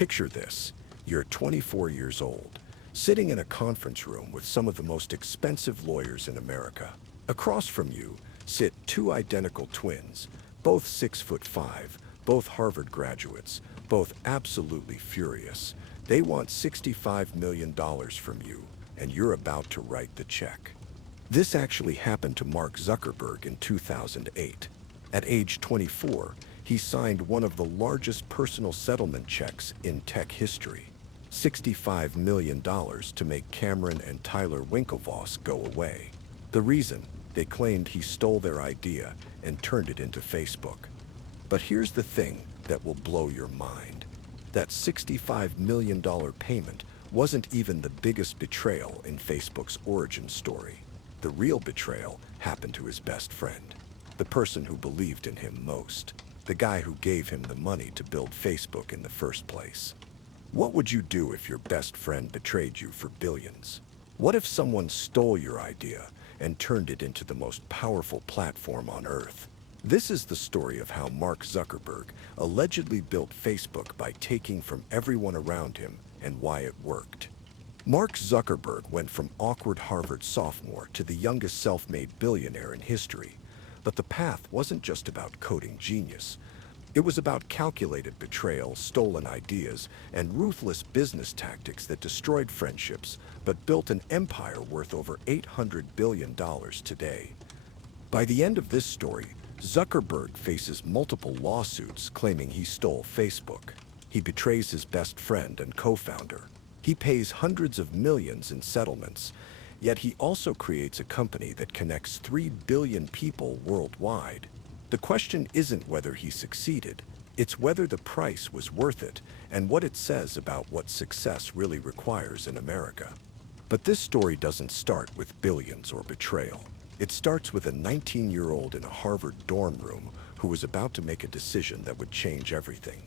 Picture this. You're 24 years old, sitting in a conference room with some of the most expensive lawyers in America. Across from you sit two identical twins, both 6'5", both Harvard graduates, both absolutely furious. They want $65 million from you, and you're about to write the check. This actually happened to Mark Zuckerberg in 2008. At age 24, he signed one of the largest personal settlement checks in tech history. $65 million to make Cameron and Tyler Winklevoss go away. The reason? They claimed he stole their idea and turned it into Facebook. But here's the thing that will blow your mind. That $65 million payment wasn't even the biggest betrayal in Facebook's origin story. The real betrayal happened to his best friend, the person who believed in him most, the guy who gave him the money to build Facebook in the first place. What would you do if your best friend betrayed you for billions? What if someone stole your idea and turned it into the most powerful platform on Earth? This is the story of how Mark Zuckerberg allegedly built Facebook by taking from everyone around him and why it worked. Mark Zuckerberg went from awkward Harvard sophomore to the youngest self-made billionaire in history. But the path wasn't just about coding genius. It was about calculated betrayal, stolen ideas, and ruthless business tactics that destroyed friendships, but built an empire worth over $800 billion today. By the end of this story, Zuckerberg faces multiple lawsuits claiming he stole Facebook. He betrays his best friend and co-founder. He pays hundreds of millions in settlements, yet he also creates a company that connects 3 billion people worldwide. The question isn't whether he succeeded, it's whether the price was worth it and what it says about what success really requires in America. But this story doesn't start with billions or betrayal. It starts with a 19-year-old in a Harvard dorm room who was about to make a decision that would change everything.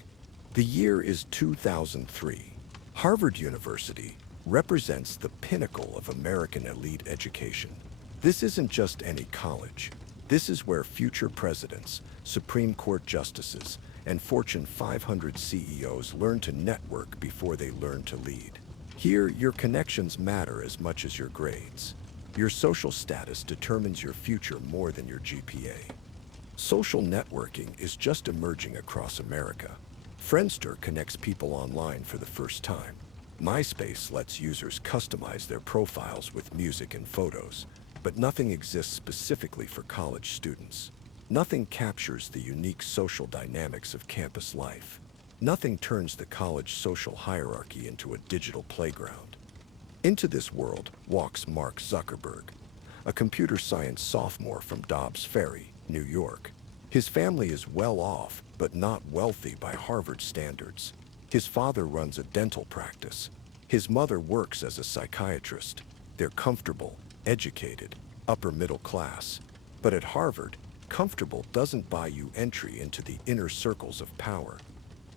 The year is 2003. Harvard University represents the pinnacle of American elite education. This isn't just any college. This is where future presidents, Supreme Court justices, and Fortune 500 CEOs learn to network before they learn to lead. Here, your connections matter as much as your grades. Your social status determines your future more than your GPA. Social networking is just emerging across America. Friendster connects people online for the first time. MySpace lets users customize their profiles with music and photos, but nothing exists specifically for college students. Nothing captures the unique social dynamics of campus life. Nothing turns the college social hierarchy into a digital playground. Into this world walks Mark Zuckerberg, a computer science sophomore from Dobbs Ferry, New York. His family is well off, but not wealthy by Harvard standards. His father runs a dental practice. His mother works as a psychiatrist. They're comfortable, educated, upper middle class. But at Harvard, comfortable doesn't buy you entry into the inner circles of power.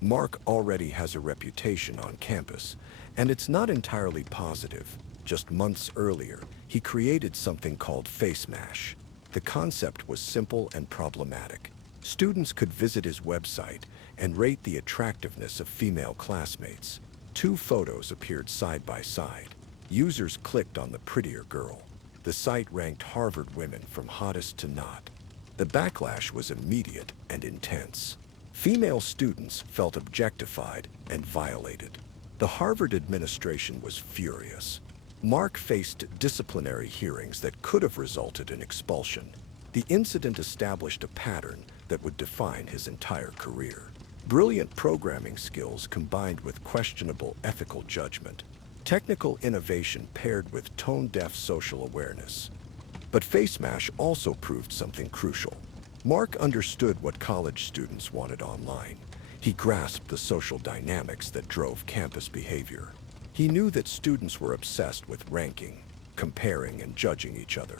Mark already has a reputation on campus, and it's not entirely positive. Just months earlier, he created something called FaceMash. The concept was simple and problematic. Students could visit his website and rate the attractiveness of female classmates. 2 photos appeared side by side. Users clicked on the prettier girl. The site ranked Harvard women from hottest to not. The backlash was immediate and intense. Female students felt objectified and violated. The Harvard administration was furious. Mark faced disciplinary hearings that could have resulted in expulsion. The incident established a pattern that would define his entire career. Brilliant programming skills combined with questionable ethical judgment. Technical innovation paired with tone-deaf social awareness. But FaceMash also proved something crucial. Mark understood what college students wanted online. He grasped the social dynamics that drove campus behavior. He knew that students were obsessed with ranking, comparing, and judging each other.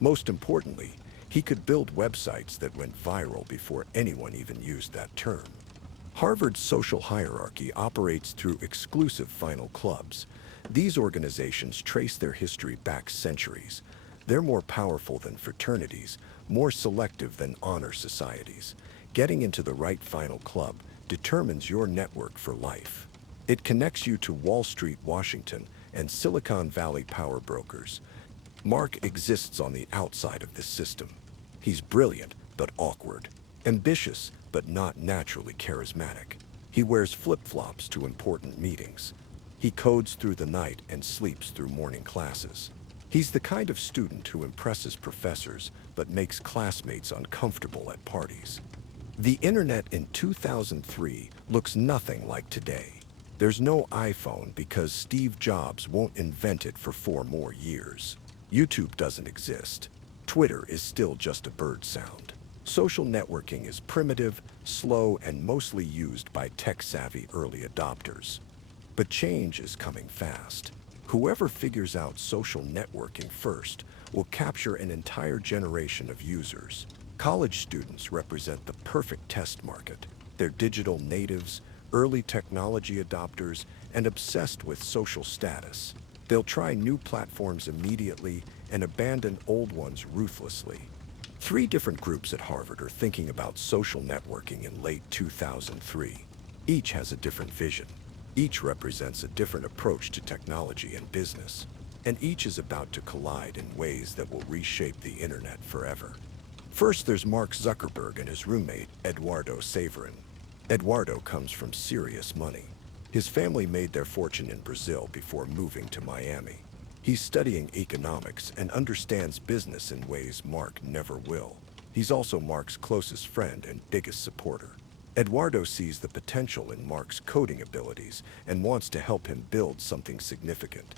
Most importantly, he could build websites that went viral before anyone even used that term. Harvard's social hierarchy operates through exclusive final clubs. These organizations trace their history back centuries. They're more powerful than fraternities, more selective than honor societies. Getting into the right final club determines your network for life. It connects you to Wall Street, Washington, and Silicon Valley power brokers. Mark exists on the outside of this system. He's brilliant, but awkward. Ambitious, but not naturally charismatic. He wears flip-flops to important meetings. He codes through the night and sleeps through morning classes. He's the kind of student who impresses professors, but makes classmates uncomfortable at parties. The internet in 2003 looks nothing like today. There's no iPhone because Steve Jobs won't invent it for 4 more years. YouTube doesn't exist. Twitter is still just a bird sound. Social networking is primitive, slow, and mostly used by tech-savvy early adopters. But change is coming fast. Whoever figures out social networking first will capture an entire generation of users. College students represent the perfect test market. They're digital natives, early technology adopters, and obsessed with social status. They'll try new platforms immediately and abandon old ones ruthlessly. 3 different groups at Harvard are thinking about social networking in late 2003. Each has a different vision. Each represents a different approach to technology and business. And each is about to collide in ways that will reshape the internet forever. First, there's Mark Zuckerberg and his roommate, Eduardo Saverin. Eduardo comes from serious money. His family made their fortune in Brazil before moving to Miami. He's studying economics and understands business in ways Mark never will. He's also Mark's closest friend and biggest supporter. Eduardo sees the potential in Mark's coding abilities and wants to help him build something significant.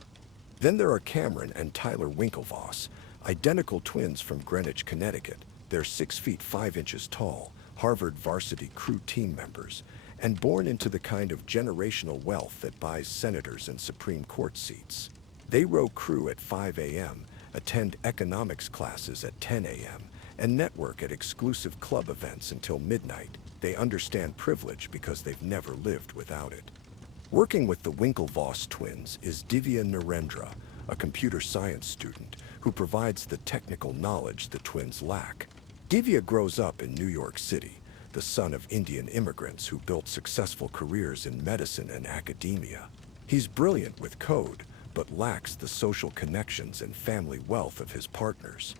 Then there are Cameron and Tyler Winklevoss, identical twins from Greenwich, Connecticut. They're 6 feet 5 inches tall, Harvard varsity crew team members, and born into the kind of generational wealth that buys senators and Supreme Court seats. They row crew at 5 a.m., attend economics classes at 10 a.m., and network at exclusive club events until midnight. They understand privilege because they've never lived without it. Working with the Winklevoss twins is Divya Narendra, a computer science student who provides the technical knowledge the twins lack. Divya grows up in New York City, the son of Indian immigrants who built successful careers in medicine and academia. He's brilliant with code, but lacks the social connections and family wealth of his partners.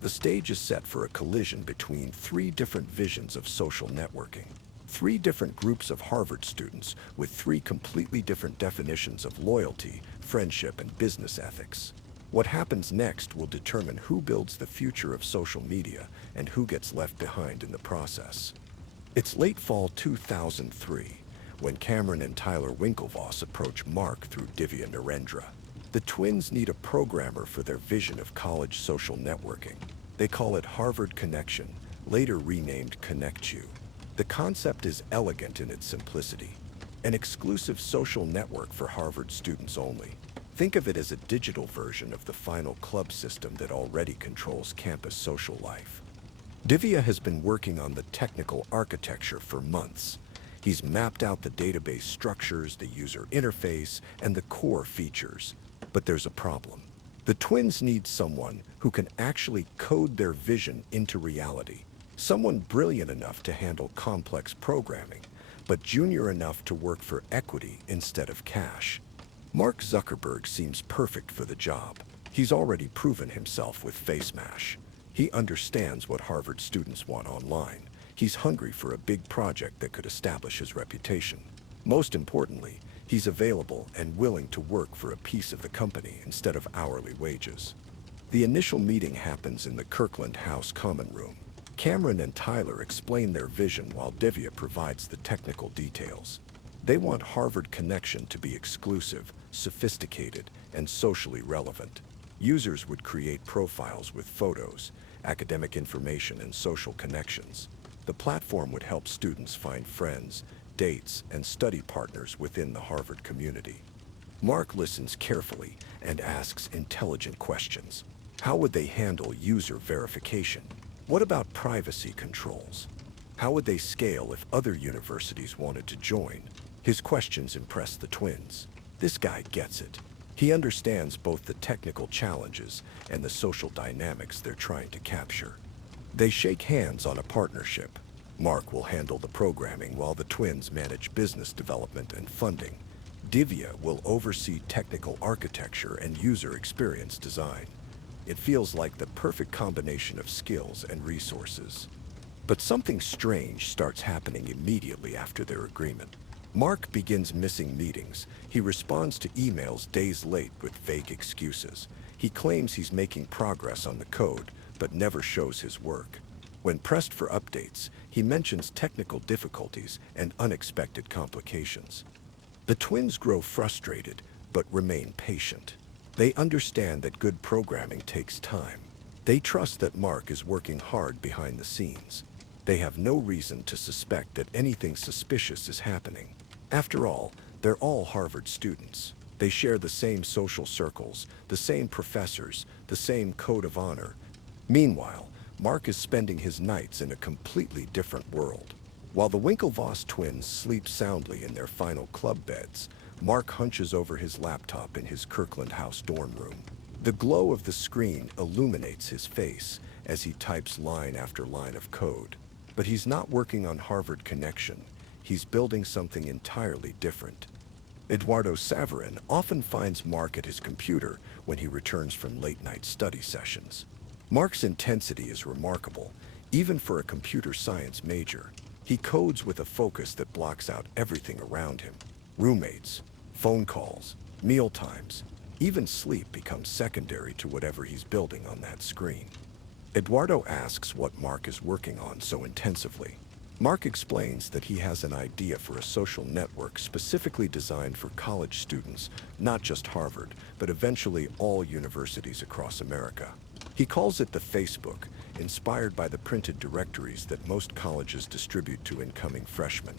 The stage is set for a collision between 3 different visions of social networking. 3 different groups of Harvard students with 3 completely different definitions of loyalty, friendship, and business ethics. What happens next will determine who builds the future of social media and who gets left behind in the process. It's late fall 2003 when Cameron and Tyler Winklevoss approach Mark through Divya Narendra. The twins need a programmer for their vision of college social networking. They call it Harvard Connection, later renamed ConnectU. The concept is elegant in its simplicity, an exclusive social network for Harvard students only. Think of it as a digital version of the final club system that already controls campus social life. Divya has been working on the technical architecture for months. He's mapped out the database structures, the user interface, and the core features. But there's a problem. The twins need someone who can actually code their vision into reality. Someone brilliant enough to handle complex programming, but junior enough to work for equity instead of cash. Mark Zuckerberg seems perfect for the job. He's already proven himself with FaceMash. He understands what Harvard students want online. He's hungry for a big project that could establish his reputation. Most importantly, he's available and willing to work for a piece of the company instead of hourly wages. The initial meeting happens in the Kirkland House common room. Cameron and Tyler explain their vision while Divya provides the technical details. They want Harvard Connection to be exclusive, sophisticated, and socially relevant. Users would create profiles with photos, academic information, and social connections. The platform would help students find friends, dates, and study partners within the Harvard community. Mark listens carefully and asks intelligent questions. How would they handle user verification? What about privacy controls? How would they scale if other universities wanted to join? His questions impress the twins. This guy gets it. He understands both the technical challenges and the social dynamics they're trying to capture. They shake hands on a partnership. Mark will handle the programming while the twins manage business development and funding. Divya will oversee technical architecture and user experience design. It feels like the perfect combination of skills and resources. But something strange starts happening immediately after their agreement. Mark begins missing meetings. He responds to emails days late with vague excuses. He claims he's making progress on the code, but never shows his work. When pressed for updates, he mentions technical difficulties and unexpected complications. The twins grow frustrated, but remain patient. They understand that good programming takes time. They trust that Mark is working hard behind the scenes. They have no reason to suspect that anything suspicious is happening. After all, they're all Harvard students. They share the same social circles, the same professors, the same code of honor. Meanwhile, Mark is spending his nights in a completely different world. While the Winklevoss twins sleep soundly in their final club beds, Mark hunches over his laptop in his Kirkland House dorm room. The glow of the screen illuminates his face as he types line after line of code. But he's not working on Harvard Connection. He's building something entirely different. Eduardo Saverin often finds Mark at his computer when he returns from late-night study sessions. Mark's intensity is remarkable, even for a computer science major. He codes with a focus that blocks out everything around him. Roommates, phone calls, meal times, even sleep becomes secondary to whatever he's building on that screen. Eduardo asks what Mark is working on so intensively. Mark explains that he has an idea for a social network specifically designed for college students, not just Harvard, but eventually all universities across America. He calls it the Facebook, inspired by the printed directories that most colleges distribute to incoming freshmen.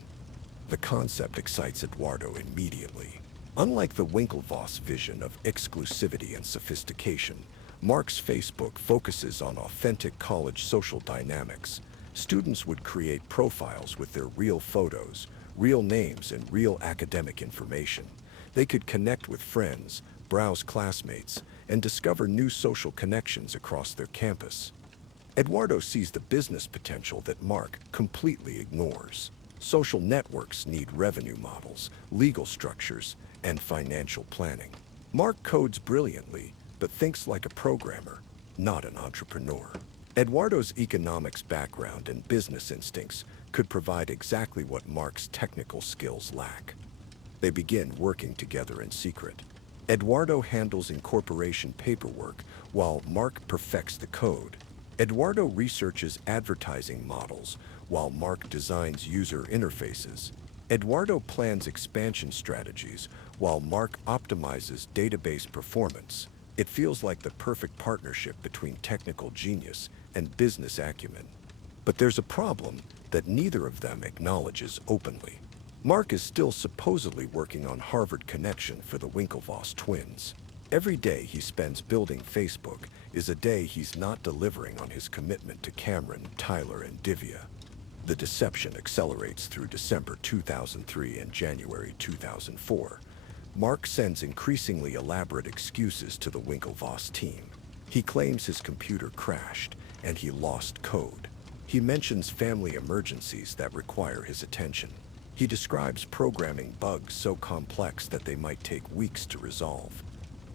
The concept excites Eduardo immediately. Unlike the Winklevoss vision of exclusivity and sophistication, Mark's Facebook focuses on authentic college social dynamics. Students would create profiles with their real photos, real names, and real academic information. They could connect with friends, browse classmates, and discover new social connections across their campus. Eduardo sees the business potential that Mark completely ignores. Social networks need revenue models, legal structures, and financial planning. Mark codes brilliantly, but thinks like a programmer, not an entrepreneur. Eduardo's economics background and business instincts could provide exactly what Mark's technical skills lack. They begin working together in secret. Eduardo handles incorporation paperwork while Mark perfects the code. Eduardo researches advertising models while Mark designs user interfaces. Eduardo plans expansion strategies while Mark optimizes database performance. It feels like the perfect partnership between technical genius and business acumen. But there's a problem that neither of them acknowledges openly. Mark is still supposedly working on Harvard Connection for the Winklevoss twins. Every day he spends building Facebook is a day he's not delivering on his commitment to Cameron, Tyler, and Divya. The deception accelerates through December 2003 and January 2004. Mark sends increasingly elaborate excuses to the Winklevoss team. He claims his computer crashed and he lost code. He mentions family emergencies that require his attention. He describes programming bugs so complex that they might take weeks to resolve.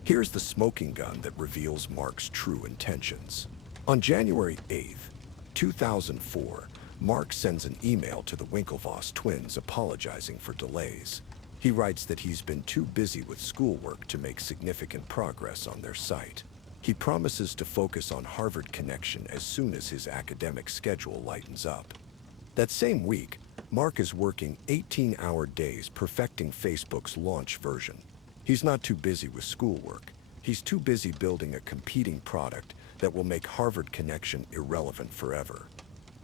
Here's the smoking gun that reveals Mark's true intentions. On January 8th, 2004, Mark sends an email to the Winklevoss twins apologizing for delays. He writes that he's been too busy with schoolwork to make significant progress on their site. He promises to focus on Harvard Connection as soon as his academic schedule lightens up. That same week, Mark is working 18-hour days perfecting Facebook's launch version. He's not too busy with schoolwork. He's too busy building a competing product that will make Harvard Connection irrelevant forever.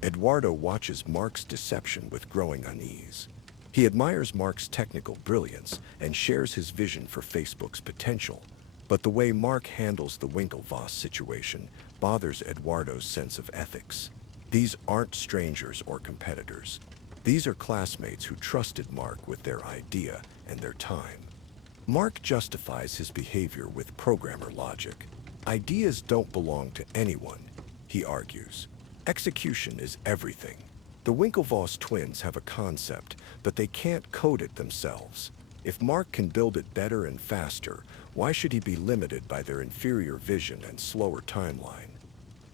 Eduardo watches Mark's deception with growing unease. He admires Mark's technical brilliance and shares his vision for Facebook's potential. But the way Mark handles the Winklevoss situation bothers Eduardo's sense of ethics. These aren't strangers or competitors. These are classmates who trusted Mark with their idea and their time. Mark justifies his behavior with programmer logic. Ideas don't belong to anyone, he argues. Execution is everything. The Winklevoss twins have a concept, but they can't code it themselves. If Mark can build it better and faster, why should he be limited by their inferior vision and slower timeline?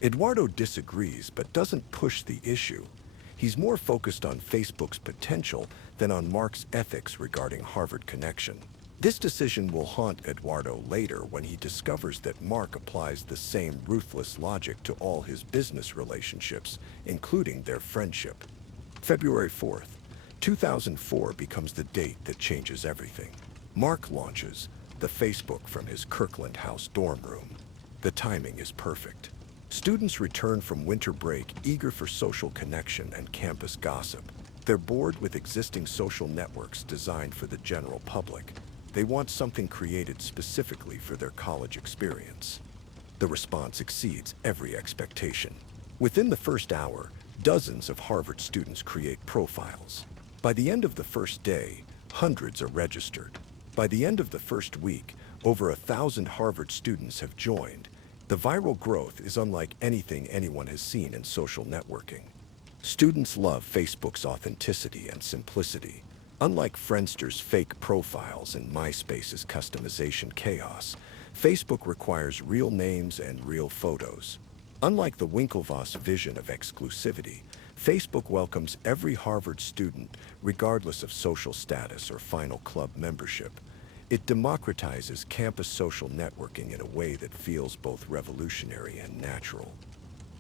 Eduardo disagrees but doesn't push the issue. He's more focused on Facebook's potential than on Mark's ethics regarding Harvard connection. This decision will haunt Eduardo later when he discovers that Mark applies the same ruthless logic to all his business relationships, including their friendship. February 4th, 2004 becomes the date that changes everything. Mark launches the Facebook from his Kirkland House dorm room. The timing is perfect. Students return from winter break eager for social connection and campus gossip. They're bored with existing social networks designed for the general public. They want something created specifically for their college experience. The response exceeds every expectation. Within the first hour, dozens of Harvard students create profiles. By the end of the first day, hundreds are registered. By the end of the first week, over 1,000 Harvard students have joined. The viral growth is unlike anything anyone has seen in social networking. Students love Facebook's authenticity and simplicity. Unlike Friendster's fake profiles and MySpace's customization chaos, Facebook requires real names and real photos. Unlike the Winklevoss vision of exclusivity, Facebook welcomes every Harvard student, regardless of social status or final club membership. It democratizes campus social networking in a way that feels both revolutionary and natural.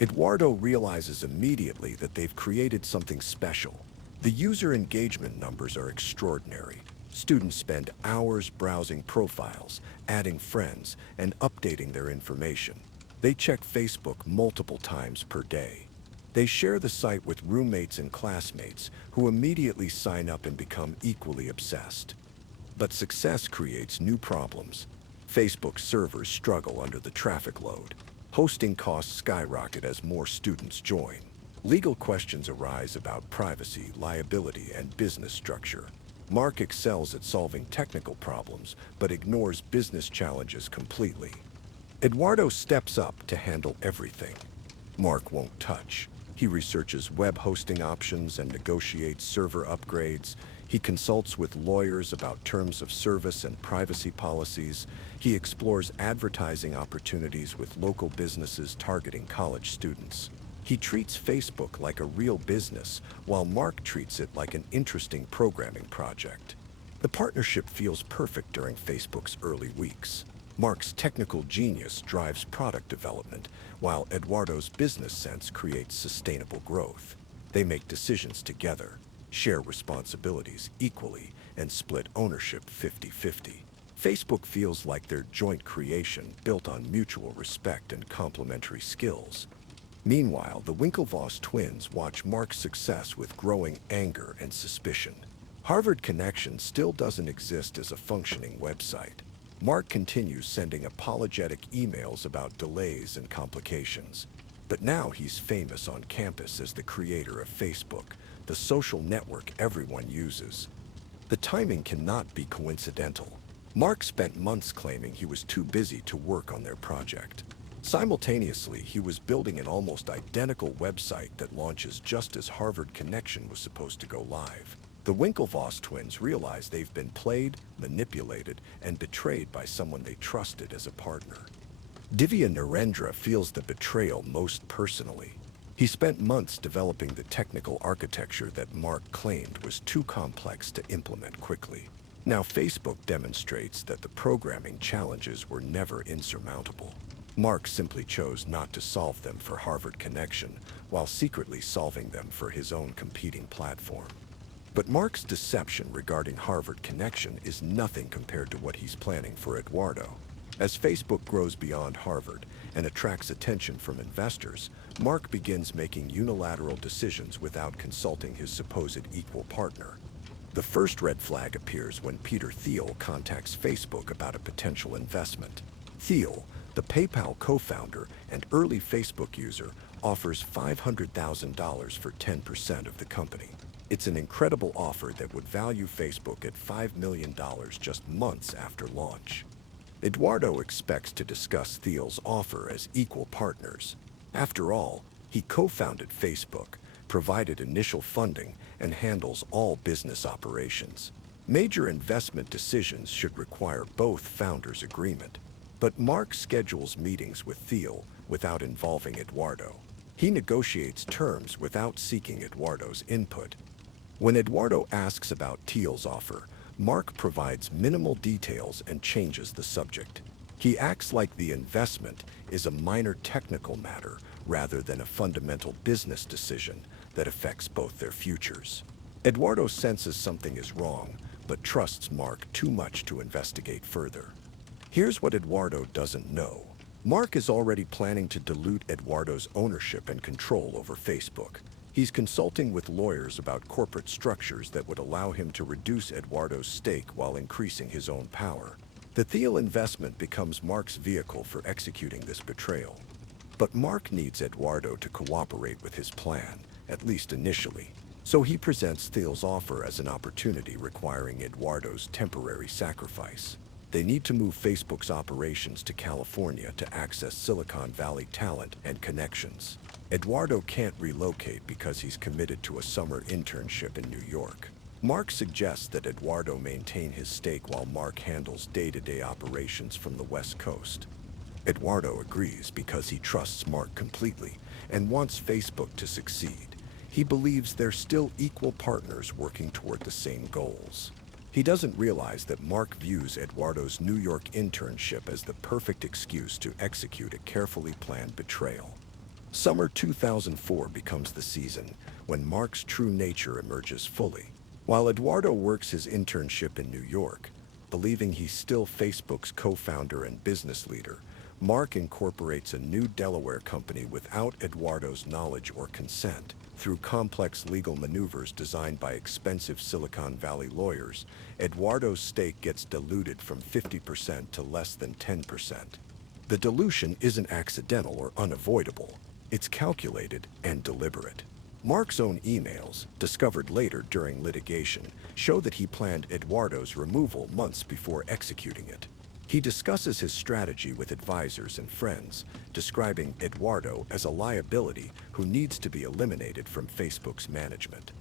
Eduardo realizes immediately that they've created something special. The user engagement numbers are extraordinary. Students spend hours browsing profiles, adding friends, and updating their information. They check Facebook multiple times per day. They share the site with roommates and classmates who immediately sign up and become equally obsessed. But success creates new problems. Facebook servers struggle under the traffic load. Hosting costs skyrocket as more students join. Legal questions arise about privacy, liability, and business structure. Mark excels at solving technical problems, but ignores business challenges completely. Eduardo steps up to handle everything. Mark won't touch. He researches web hosting options and negotiates server upgrades. He consults with lawyers about terms of service and privacy policies. He explores advertising opportunities with local businesses targeting college students. He treats Facebook like a real business, while Mark treats it like an interesting programming project. The partnership feels perfect during Facebook's early weeks. Mark's technical genius drives product development, while Eduardo's business sense creates sustainable growth. They make decisions together, share responsibilities equally, and split ownership 50-50. Facebook feels like their joint creation built on mutual respect and complementary skills. Meanwhile, the Winklevoss twins watch Mark's success with growing anger and suspicion. Harvard Connection still doesn't exist as a functioning website. Mark continues sending apologetic emails about delays and complications. But now he's famous on campus as the creator of Facebook, the social network everyone uses. The timing cannot be coincidental. Mark spent months claiming he was too busy to work on their project. Simultaneously, he was building an almost identical website that launches just as Harvard Connection was supposed to go live. The Winklevoss twins realize they've been played, manipulated, and betrayed by someone they trusted as a partner. Divya Narendra feels the betrayal most personally. He spent months developing the technical architecture that Mark claimed was too complex to implement quickly. Now Facebook demonstrates that the programming challenges were never insurmountable. Mark simply chose not to solve them for Harvard Connection, while secretly solving them for his own competing platform. But Mark's deception regarding Harvard Connection is nothing compared to what he's planning for Eduardo. As Facebook grows beyond Harvard and attracts attention from investors, Mark begins making unilateral decisions without consulting his supposed equal partner. The first red flag appears when Peter Thiel contacts Facebook about a potential investment. Thiel, the PayPal co-founder and early Facebook user, offers $500,000 for 10% of the company. It's an incredible offer that would value Facebook at $5 million just months after launch. Eduardo expects to discuss Thiel's offer as equal partners. After all, he co-founded Facebook, provided initial funding, and handles all business operations. Major investment decisions should require both founders' agreement. But Mark schedules meetings with Thiel without involving Eduardo. He negotiates terms without seeking Eduardo's input. When Eduardo asks about Thiel's offer, Mark provides minimal details and changes the subject. He acts like the investment is a minor technical matter rather than a fundamental business decision that affects both their futures. Eduardo senses something is wrong, but trusts Mark too much to investigate further. Here's what Eduardo doesn't know. Mark is already planning to dilute Eduardo's ownership and control over Facebook. He's consulting with lawyers about corporate structures that would allow him to reduce Eduardo's stake while increasing his own power. The Thiel investment becomes Mark's vehicle for executing this betrayal. But Mark needs Eduardo to cooperate with his plan, at least initially. So he presents Thiel's offer as an opportunity requiring Eduardo's temporary sacrifice. They need to move Facebook's operations to California to access Silicon Valley talent and connections. Eduardo can't relocate because he's committed to a summer internship in New York. Mark suggests that Eduardo maintain his stake while Mark handles day-to-day operations from the West Coast. Eduardo agrees because he trusts Mark completely and wants Facebook to succeed. He believes they're still equal partners working toward the same goals. He doesn't realize that Mark views Eduardo's New York internship as the perfect excuse to execute a carefully planned betrayal. Summer 2004 becomes the season when Mark's true nature emerges fully. While Eduardo works his internship in New York, believing he's still Facebook's co-founder and business leader, Mark incorporates a new Delaware company without Eduardo's knowledge or consent. Through complex legal maneuvers designed by expensive Silicon Valley lawyers, Eduardo's stake gets diluted from 50% to less than 10%. The dilution isn't accidental or unavoidable. It's calculated and deliberate. Mark's own emails, discovered later during litigation, show that he planned Eduardo's removal months before executing it. He discusses his strategy with advisors and friends, describing Eduardo as a liability who needs to be eliminated from Facebook's management.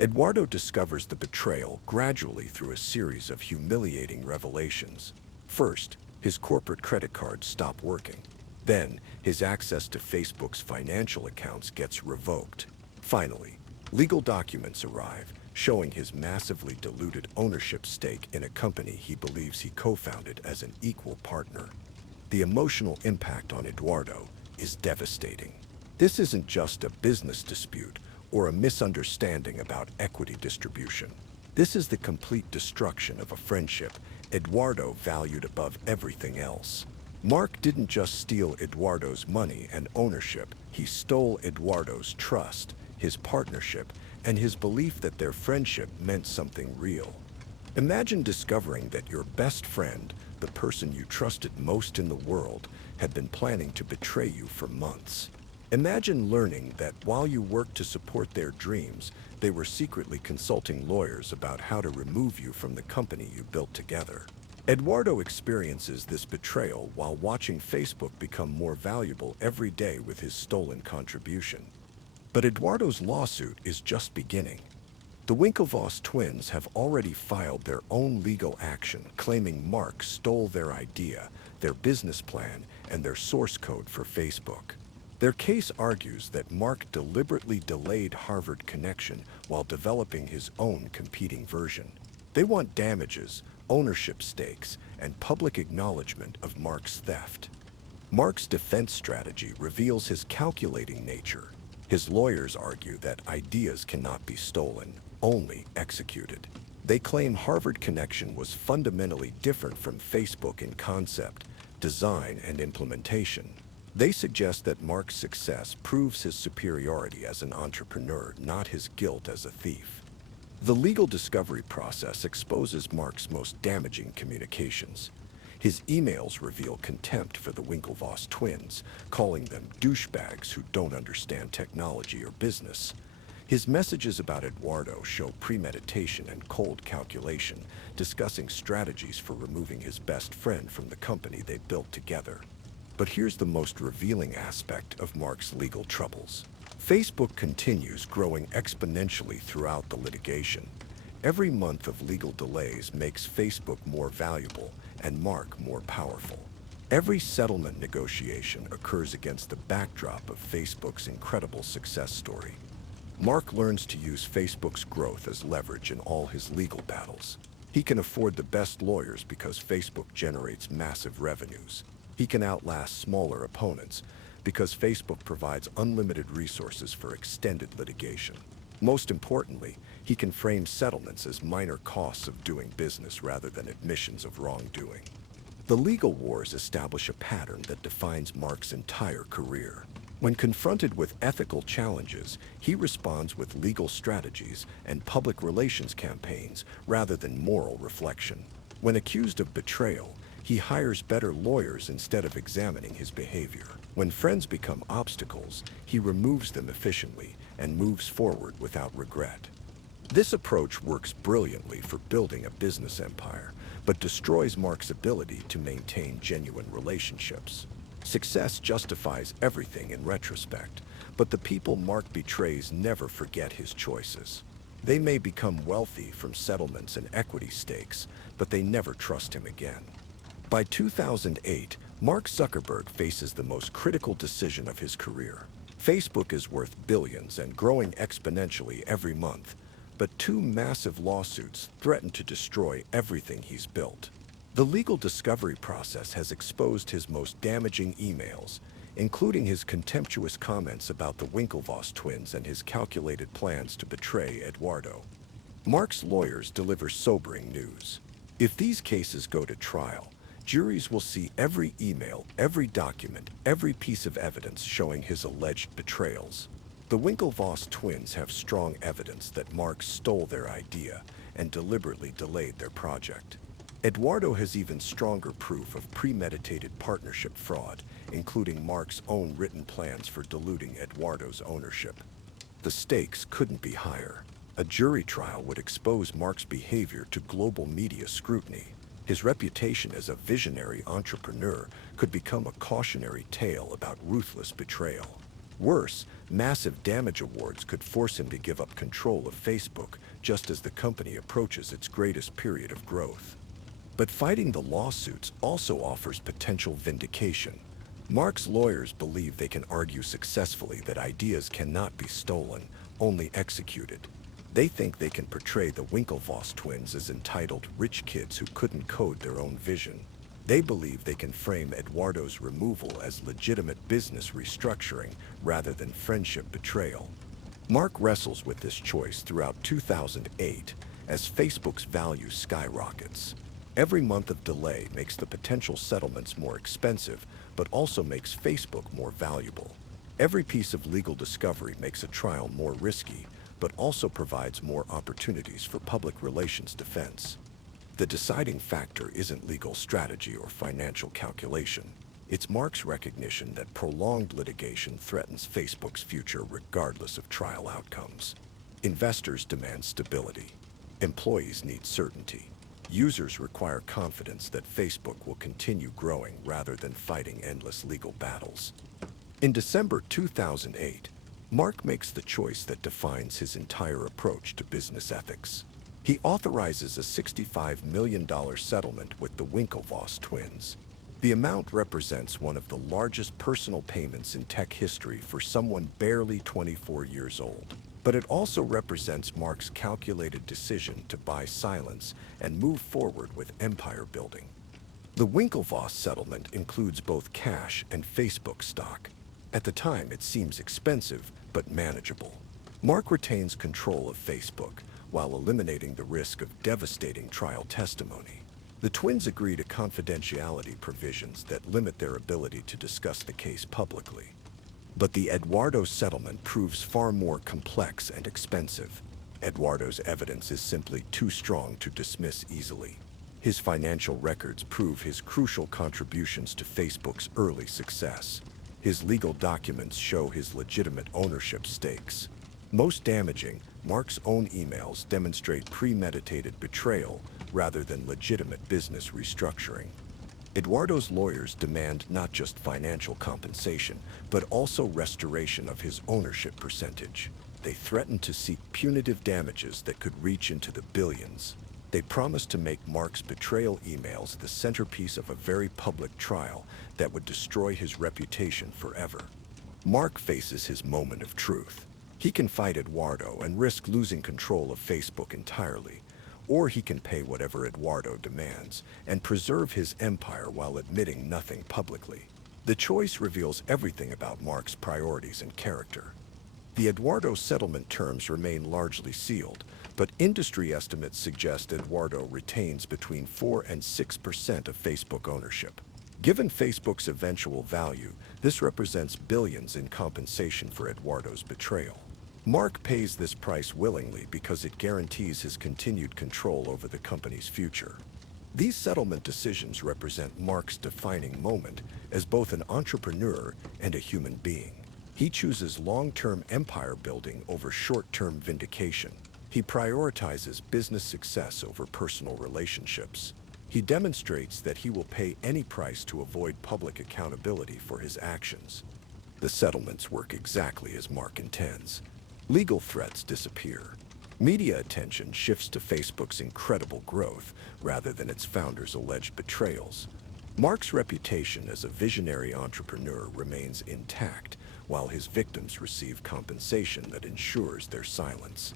Eduardo discovers the betrayal gradually through a series of humiliating revelations. First, his corporate credit cards stop working. Then, his access to Facebook's financial accounts gets revoked. Finally, legal documents arrive, showing his massively diluted ownership stake in a company he believes he co-founded as an equal partner. The emotional impact on Eduardo is devastating. This isn't just a business dispute or a misunderstanding about equity distribution. This is the complete destruction of a friendship Eduardo valued above everything else. Mark didn't just steal Eduardo's money and ownership, he stole Eduardo's trust, his partnership, and his belief that their friendship meant something real. Imagine discovering that your best friend, the person you trusted most in the world, had been planning to betray you for months. Imagine learning that while you worked to support their dreams, they were secretly consulting lawyers about how to remove you from the company you built together. Eduardo experiences this betrayal while watching Facebook become more valuable every day with his stolen contribution. But Eduardo's lawsuit is just beginning. The Winklevoss twins have already filed their own legal action claiming Mark stole their idea, their business plan, and their source code for Facebook. Their case argues that Mark deliberately delayed Harvard connection while developing his own competing version. They want damages, ownership stakes, and public acknowledgement of Mark's theft. Mark's defense strategy reveals his calculating nature. His lawyers argue that ideas cannot be stolen, only executed. They claim Harvard connection was fundamentally different from Facebook in concept, design, and implementation. They suggest that Mark's success proves his superiority as an entrepreneur, not his guilt as a thief. The legal discovery process exposes Mark's most damaging communications. His emails reveal contempt for the Winklevoss twins, calling them douchebags who don't understand technology or business. His messages about Eduardo show premeditation and cold calculation, discussing strategies for removing his best friend from the company they built together. But here's the most revealing aspect of Mark's legal troubles. Facebook continues growing exponentially throughout the litigation. Every month of legal delays makes Facebook more valuable and Mark more powerful. Every settlement negotiation occurs against the backdrop of Facebook's incredible success story. Mark learns to use Facebook's growth as leverage in all his legal battles. He can afford the best lawyers because Facebook generates massive revenues. He can outlast smaller opponents because Facebook provides unlimited resources for extended litigation. Most importantly, he can frame settlements as minor costs of doing business rather than admissions of wrongdoing. The legal wars establish a pattern that defines Mark's entire career. When confronted with ethical challenges, he responds with legal strategies and public relations campaigns rather than moral reflection. When accused of betrayal, he hires better lawyers instead of examining his behavior. When friends become obstacles, he removes them efficiently and moves forward without regret. This approach works brilliantly for building a business empire, but destroys Mark's ability to maintain genuine relationships. Success justifies everything in retrospect, but the people Mark betrays never forget his choices. They may become wealthy from settlements and equity stakes, but they never trust him again. By 2008, Mark Zuckerberg faces the most critical decision of his career. Facebook is worth billions and growing exponentially every month, but two massive lawsuits threaten to destroy everything he's built. The legal discovery process has exposed his most damaging emails, including his contemptuous comments about the Winklevoss twins and his calculated plans to betray Eduardo. Mark's lawyers deliver sobering news. If these cases go to trial, juries will see every email, every document, every piece of evidence showing his alleged betrayals. The Winklevoss twins have strong evidence that Mark stole their idea and deliberately delayed their project. Eduardo has even stronger proof of premeditated partnership fraud, including Mark's own written plans for diluting Eduardo's ownership. The stakes couldn't be higher. A jury trial would expose Mark's behavior to global media scrutiny. His reputation as a visionary entrepreneur could become a cautionary tale about ruthless betrayal. Worse, massive damage awards could force him to give up control of Facebook just as the company approaches its greatest period of growth. But fighting the lawsuits also offers potential vindication. Mark's lawyers believe they can argue successfully that ideas cannot be stolen, only executed. They think they can portray the Winklevoss twins as entitled rich kids who couldn't code their own vision. They believe they can frame Eduardo's removal as legitimate business restructuring rather than friendship betrayal. Mark wrestles with this choice throughout 2008 as Facebook's value skyrockets. Every month of delay makes the potential settlements more expensive, but also makes Facebook more valuable. Every piece of legal discovery makes a trial more risky, but also provides more opportunities for public relations defense. The deciding factor isn't legal strategy or financial calculation. It's Mark's recognition that prolonged litigation threatens Facebook's future regardless of trial outcomes. Investors demand stability. Employees need certainty. Users require confidence that Facebook will continue growing rather than fighting endless legal battles. In December 2008, Mark makes the choice that defines his entire approach to business ethics. He authorizes a $65 million settlement with the Winklevoss twins. The amount represents one of the largest personal payments in tech history for someone barely 24 years old. But it also represents Mark's calculated decision to buy silence and move forward with empire building. The Winklevoss settlement includes both cash and Facebook stock. At the time, it seems expensive, but manageable. Mark retains control of Facebook while eliminating the risk of devastating trial testimony. The twins agree to confidentiality provisions that limit their ability to discuss the case publicly. But the Eduardo settlement proves far more complex and expensive. Eduardo's evidence is simply too strong to dismiss easily. His financial records prove his crucial contributions to Facebook's early success. His legal documents show his legitimate ownership stakes. Most damaging, Mark's own emails demonstrate premeditated betrayal rather than legitimate business restructuring. Eduardo's lawyers demand not just financial compensation, but also restoration of his ownership percentage. they threatened to seek punitive damages that could reach into the billions. They promised to make Mark's betrayal emails the centerpiece of a very public trial that would destroy his reputation forever. Mark faces his moment of truth. He can fight Eduardo and risk losing control of Facebook entirely, or he can pay whatever Eduardo demands and preserve his empire while admitting nothing publicly. The choice reveals everything about Mark's priorities and character. The Eduardo settlement terms remain largely sealed, but industry estimates suggest Eduardo retains between 4 and 6% of Facebook ownership. Given Facebook's eventual value, this represents billions in compensation for Eduardo's betrayal. Mark pays this price willingly because it guarantees his continued control over the company's future. These settlement decisions represent Mark's defining moment as both an entrepreneur and a human being. He chooses long-term empire building over short-term vindication. He prioritizes business success over personal relationships. He demonstrates that he will pay any price to avoid public accountability for his actions. The settlements work exactly as Mark intends. Legal threats disappear. Media attention shifts to Facebook's incredible growth rather than its founders' alleged betrayals. Mark's reputation as a visionary entrepreneur remains intact, while his victims receive compensation that ensures their silence.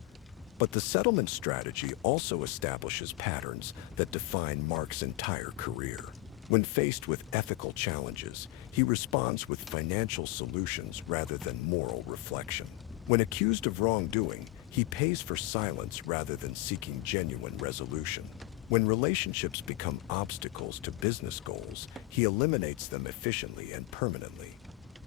But the settlement strategy also establishes patterns that define Mark's entire career. When faced with ethical challenges, he responds with financial solutions rather than moral reflection. When accused of wrongdoing, he pays for silence rather than seeking genuine resolution. When relationships become obstacles to business goals, he eliminates them efficiently and permanently.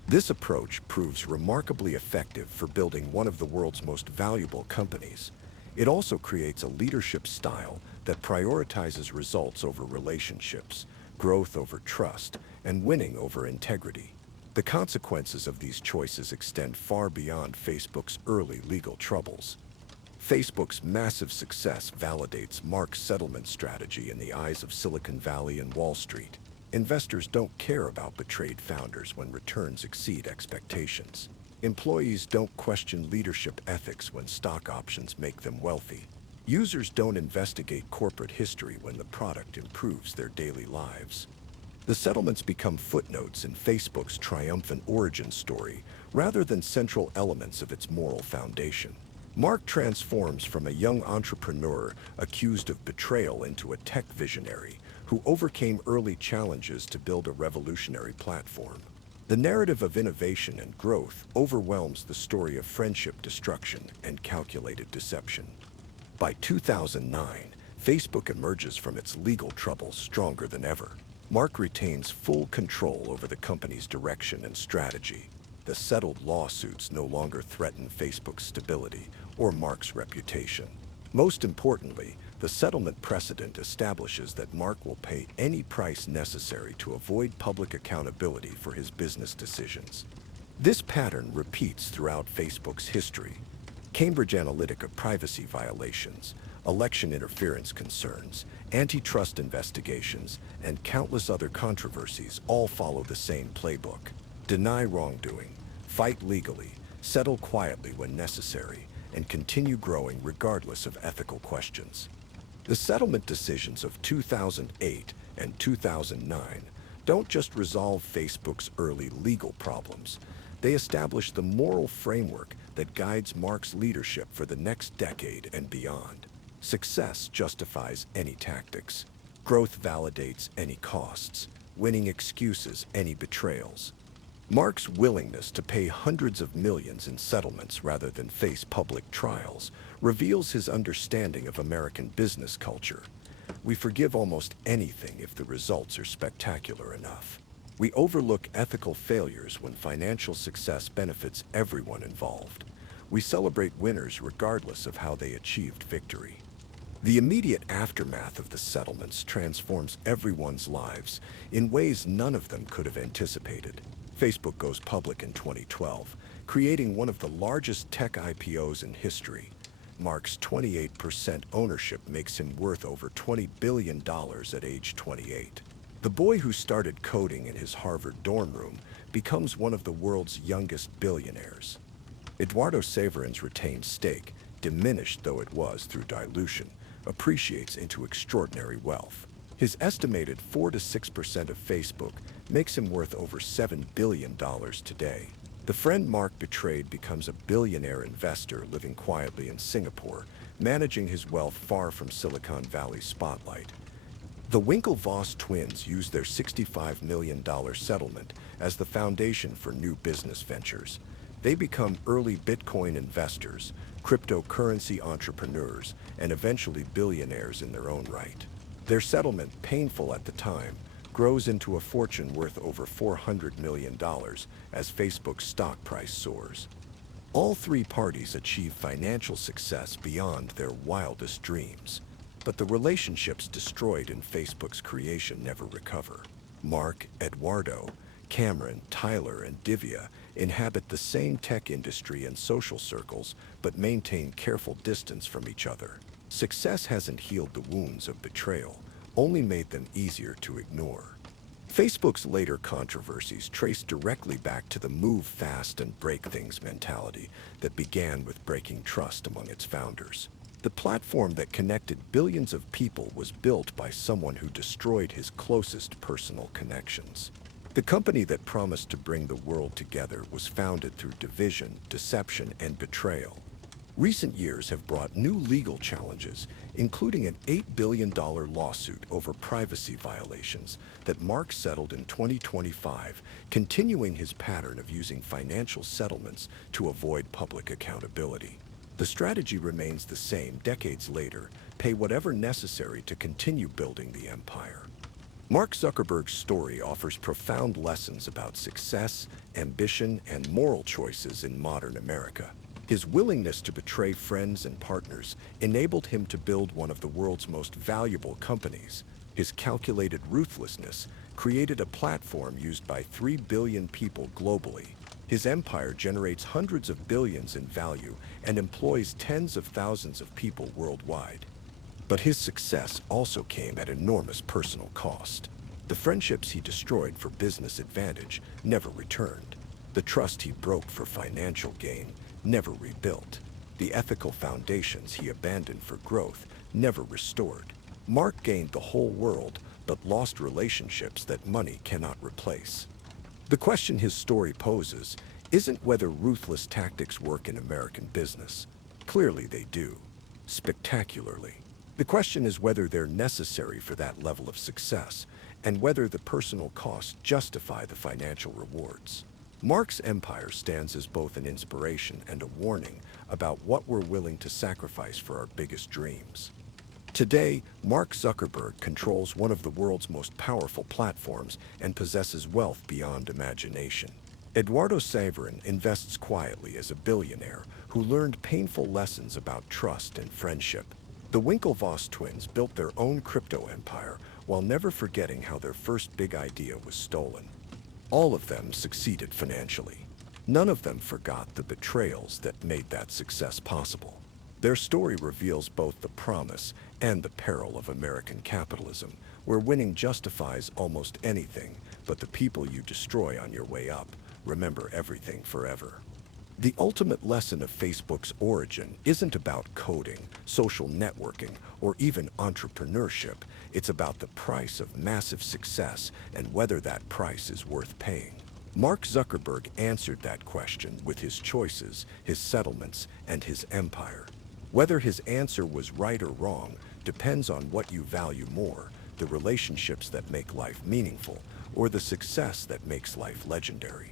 This approach proves remarkably effective for building one of the world's most valuable companies. It also creates a leadership style that prioritizes results over relationships, growth over trust, and winning over integrity. The consequences of these choices extend far beyond Facebook's early legal troubles. Facebook's massive success validates Mark's settlement strategy in the eyes of Silicon Valley and Wall Street. Investors don't care about betrayed founders when returns exceed expectations. Employees don't question leadership ethics when stock options make them wealthy. Users don't investigate corporate history when the product improves their daily lives. The settlements become footnotes in Facebook's triumphant origin story rather than central elements of its moral foundation. Mark transforms from a young entrepreneur accused of betrayal into a tech visionary who overcame early challenges to build a revolutionary platform. The narrative of innovation and growth overwhelms the story of friendship destruction and calculated deception. By 2009, Facebook emerges from its legal troubles stronger than ever. Mark retains full control over the company's direction and strategy. The settled lawsuits no longer threaten Facebook's stability or Mark's reputation. Most importantly, the settlement precedent establishes that Mark will pay any price necessary to avoid public accountability for his business decisions. This pattern repeats throughout Facebook's history. Cambridge Analytica privacy violations, election interference concerns, antitrust investigations, and countless other controversies all follow the same playbook. Deny wrongdoing, fight legally, settle quietly when necessary, and continue growing regardless of ethical questions. The settlement decisions of 2008 and 2009 don't just resolve Facebook's early legal problems. They establish the moral framework that guides Mark's leadership for the next decade and beyond. Success justifies any tactics. Growth validates any costs. Winning excuses any betrayals. Mark's willingness to pay hundreds of millions in settlements rather than face public trials reveals his understanding of American business culture. We forgive almost anything if the results are spectacular enough. We overlook ethical failures when financial success benefits everyone involved. We celebrate winners regardless of how they achieved victory. The immediate aftermath of the settlements transforms everyone's lives in ways none of them could have anticipated. Facebook goes public in 2012, creating one of the largest tech IPOs in history. Mark's 28% ownership makes him worth over $20 billion at age 28. The boy who started coding in his Harvard dorm room becomes one of the world's youngest billionaires. Eduardo Saverin's retained stake, diminished though it was through dilution, appreciates into extraordinary wealth. His estimated 4 to 6% of Facebook makes him worth over $7 billion today. The friend Mark betrayed becomes a billionaire investor living quietly in Singapore, managing his wealth far from Silicon Valley's spotlight. The Winklevoss twins used their $65 million settlement as the foundation for new business ventures. They become early Bitcoin investors, cryptocurrency entrepreneurs, and eventually billionaires in their own right. Their settlement, painful at the time, grows into a fortune worth over $400 million as Facebook's stock price soars. All three parties achieve financial success beyond their wildest dreams. But the relationships destroyed in Facebook's creation never recover. Mark, Eduardo, Cameron, Tyler, and Divya inhabit the same tech industry and social circles, but maintain careful distance from each other. Success hasn't healed the wounds of betrayal, only made them easier to ignore. Facebook's later controversies trace directly back to the move fast and break things mentality that began with breaking trust among its founders. The platform that connected billions of people was built by someone who destroyed his closest personal connections. The company that promised to bring the world together was founded through division, deception, and betrayal. Recent years have brought new legal challenges, including an $8 billion lawsuit over privacy violations that Mark settled in 2025, continuing his pattern of using financial settlements to avoid public accountability. The strategy remains the same decades later: pay whatever necessary to continue building the empire. Mark Zuckerberg's story offers profound lessons about success, ambition, and moral choices in modern America. His willingness to betray friends and partners enabled him to build one of the world's most valuable companies. His calculated ruthlessness created a platform used by 3 billion people globally. His empire generates hundreds of billions in value and employs tens of thousands of people worldwide. But his success also came at enormous personal cost. The friendships he destroyed for business advantage never returned. The trust he broke for financial gain never rebuilt. The ethical foundations he abandoned for growth never restored. Mark gained the whole world, but lost relationships that money cannot replace. The question his story poses isn't whether ruthless tactics work in American business. Clearly they do, spectacularly. The question is whether they're necessary for that level of success, and whether the personal costs justify the financial rewards. Mark's empire stands as both an inspiration and a warning about what we're willing to sacrifice for our biggest dreams. Today, Mark Zuckerberg controls one of the world's most powerful platforms and possesses wealth beyond imagination. Eduardo Saverin invests quietly as a billionaire who learned painful lessons about trust and friendship. The Winklevoss twins built their own crypto empire while never forgetting how their first big idea was stolen. All of them succeeded financially. None of them forgot the betrayals that made that success possible. Their story reveals both the promise and the peril of American capitalism, where winning justifies almost anything, but the people you destroy on your way up remember everything forever. The ultimate lesson of Facebook's origin isn't about coding, social networking, or even entrepreneurship. It's about the price of massive success and whether that price is worth paying. Mark Zuckerberg answered that question with his choices, his settlements, and his empire. Whether his answer was right or wrong depends on what you value more: the relationships that make life meaningful, or the success that makes life legendary.